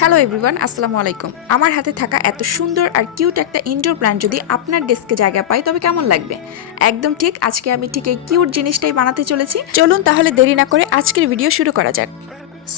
Hello everyone, আসসালামু আলাইকুম। আমার হাতে থাকা এত সুন্দর আর কিউট একটা ইনডোর প্ল্যান্ট যদি আপনার ডেস্কে জায়গা পায় তবে কেমন লাগবে? একদম ঠিক, আজকে আমি ঠিক এই কিউট জিনিসটাই বানাতে চলেছি। চলুন তাহলে দেরি না করে আজকের ভিডিও শুরু করা যাক।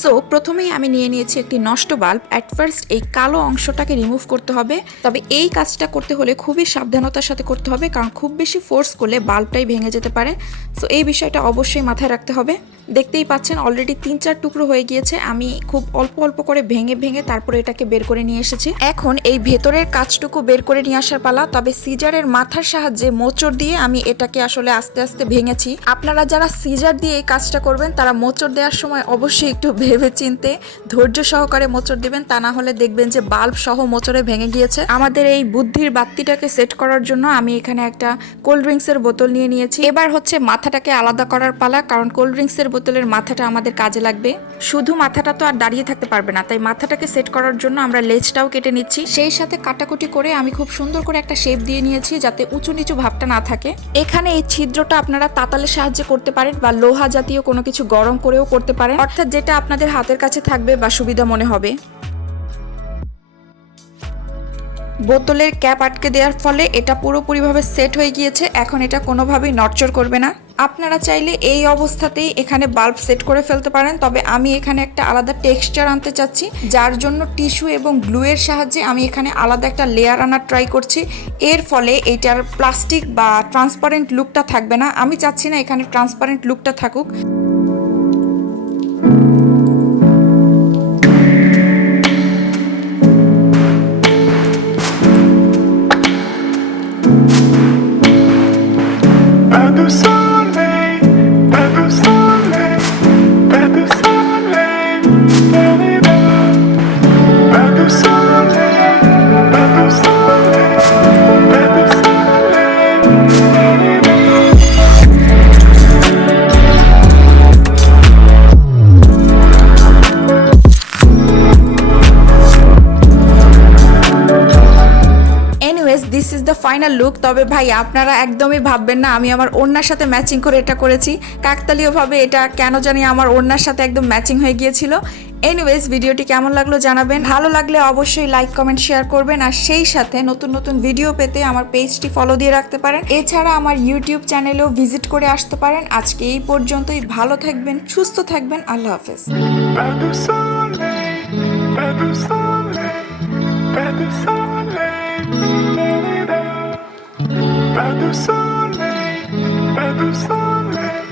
সো প্রথমেই আমি নিয়ে নিয়েছি একটি নষ্ট বাল্ব। অ্যাট ফার্স্ট এই কালো অংশটাকে রিমুভ করতে হবে, তবে এই কাজটা করতে হলে খুবই সাবধানতার সাথে করতে হবে, কারণ খুব বেশি ফোর্স করলে বাল্বটাই ভেঙে যেতে পারে। সো এই বিষয়টা অবশ্যই মাথায় রাখতে হবে। দেখতেই পাচ্ছেন অলরেডি 3-4 টুকরো হয়ে গিয়েছে। আমি খুব অল্প অল্প করে ভেঙে ভেঙে তারপরে এটাকে বের করে নিয়ে এসেছি। এখন এই ভেতরের কাজটুকু বের করে নিয়ে আসার পালা। তবে সিজারের মাথার সাহায্যে মোচড় দিয়ে আমি এটাকে আসলে আস্তে আস্তে ভেঙেছি। আপনারা যারা সিজার দিয়ে এই কাজটা করবেন তারা মোচড় দেওয়ার সময় অবশ্যই একটু ভেবে চিন্তে ধৈর্য সহকারে মোচড় দিবেন, তা না হলে দেখবেন যে বাল্ব সহ মোচড়ে ভেঙে গিয়েছে। আমাদের এই বুদ্ধির বাতিটাকে সেট করার জন্য আমি এখানে একটা কোল্ড ড্রিঙ্কসের বোতল নিয়ে নিয়েছি। এবার হচ্ছে মাথাটাকে আলাদা করার পালা, কারণ কোল্ড ড্রিঙ্কসের বোতলের মাথাটা আমাদের কাজে লাগবে। শুধু মাথাটা তো আর দাঁড়িয়ে থাকতে পারবে না, তাই মাথাটাকে সেট করার জন্য আমরা লেজটাও কেটে নিচ্ছি। সেই সাথে কাটাকুটি করে আমি খুব সুন্দর করে একটা শেপ দিয়ে নিয়েছি যাতে উঁচু নিচু ভাবটা না থাকে। এখানে এই ছিদ্রটা আপনারা তাতালের সাহায্যে করতে পারেন বা লোহা জাতীয় কোনো কিছু গরম করেও করতে পারেন, অর্থাৎ যেটা আপনাদের হাতের কাছে থাকবে বা সুবিধা মনে হবে। বোতলের ক্যাপ আটকে দেওয়ার ফলে এটা পুরোপুরিভাবে সেট হয়ে গিয়েছে। এখন এটা কোনোভাবেই নড়চড় করবে না। আপনারা চাইলে এই অবস্থাতেই এখানে বাল্ব সেট করে ফেলতে পারেন, তবে আমি এখানে একটা আলাদা টেক্সচার আনতে চাচ্ছি, যার জন্য টিস্যু এবং গ্লুয়ের সাহায্যে আমি এখানে আলাদা একটা লেয়ার আনার ট্রাই করছি। এর ফলে এইটার প্লাস্টিক বা ট্রান্সপারেন্ট লুকটা থাকবে না। আমি চাচ্ছি না এখানে ট্রান্সপারেন্ট লুকটা থাকুক। This is the final look. তবে ভাই আপনারা একদমই ভাববেন না আমি আমার ওড়নার সাথে ম্যাচিং করে এটা করেছি। কাকতালীয়ভাবে এটা কেন জানি আমার ওড়নার সাথে একদম ম্যাচিং হয়ে গিয়েছিল। এনিওয়েজ, ভিডিওটি কেমন লাগলো জানাবেন। ভালো লাগলে অবশ্যই লাইক কমেন্ট শেয়ার করবেন, আর সেই সাথে নতুন নতুন ভিডিও পেতে আমার পেজটি ফলো দিয়ে রাখতে পারেন। এছাড়া আমার ইউটিউব চ্যানেলেও ভিজিট করে আসতে পারেন। আজকে এই পর্যন্তই। ভালো থাকবেন, সুস্থ থাকবেন। আল্লাহ হাফেজ। Pas de soleil, pas de soleil,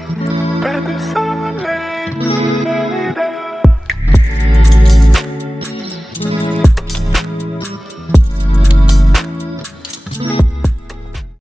pas de soleil.